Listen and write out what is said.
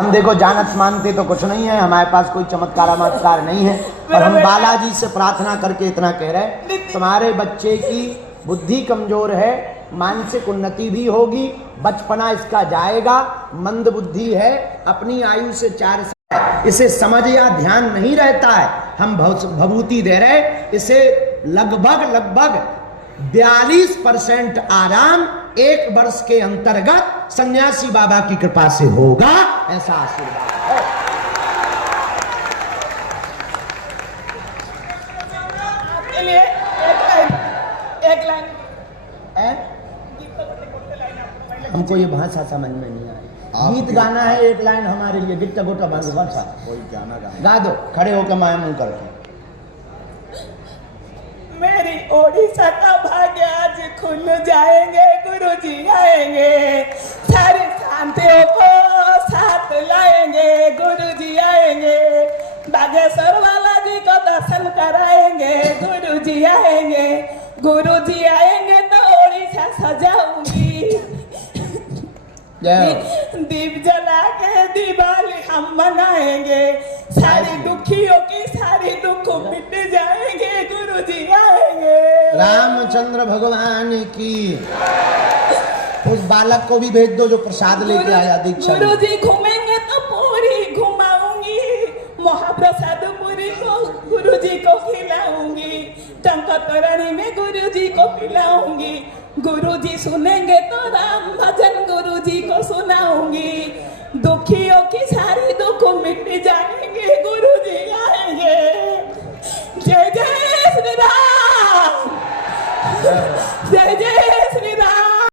हम देखो जानत मानते तो कुछ नहीं है, हमारे पास कोई चमत्कार नहीं है, और हम बालाजी से प्रार्थना करके इतना कह रहे हैं, तुम्हारे बच्चे की बुद्धि कमजोर है, मानसिक उन्नति भी होगी, बचपना इसका जाएगा, मंद बुद्धि है, अपनी आयु से 4 साल, इसे समझ या ध्यान नहीं रहता है। हम भभूति दे रहे, इसे लगभग 42% आराम 1 वर्ष के अंतर्गत सन्यासी बाबा की कृपा से होगा, ऐसा आशीर्वाद है। आपके लिए एक लाइन हमको ये भाषा समझ में नहीं आई। गीत गाना है 1 लाइन हमारे लिए, गिट्टा गोटा भाषा कोई गाना गा दो, खड़े होकर माया मुंह करके। मेरी ओडिशा का भाग्य आज खुल जाएंगे, गुरुजी आएंगे, सारे शांतियों को साथ लाएंगे, गुरुजी आएंगे, बागेश्वर वाला जी को दर्शन कराएंगे, गुरुजी आएंगे, गुरुजी आएंगे तो ओडिशा सजाऊंगी, दीप जला के दिवाली हम मनाएंगे, सारी दुखियों की सारी दुख मिट जाएंगे, गुरुजी आएंगे। रामचंद्र भगवान की। उस बालक को भी भेज दो जो प्रसाद लेके आया दीक्षा। गुरुजी घूमेंगे तो पूरी घुमाऊंगी, महाप्रसाद पूरी को गुरुजी को खिलाऊंगी, टंका तोरणी में गुरुजी को पिलाऊंगी, गुरुजी सुनेंगे तो राम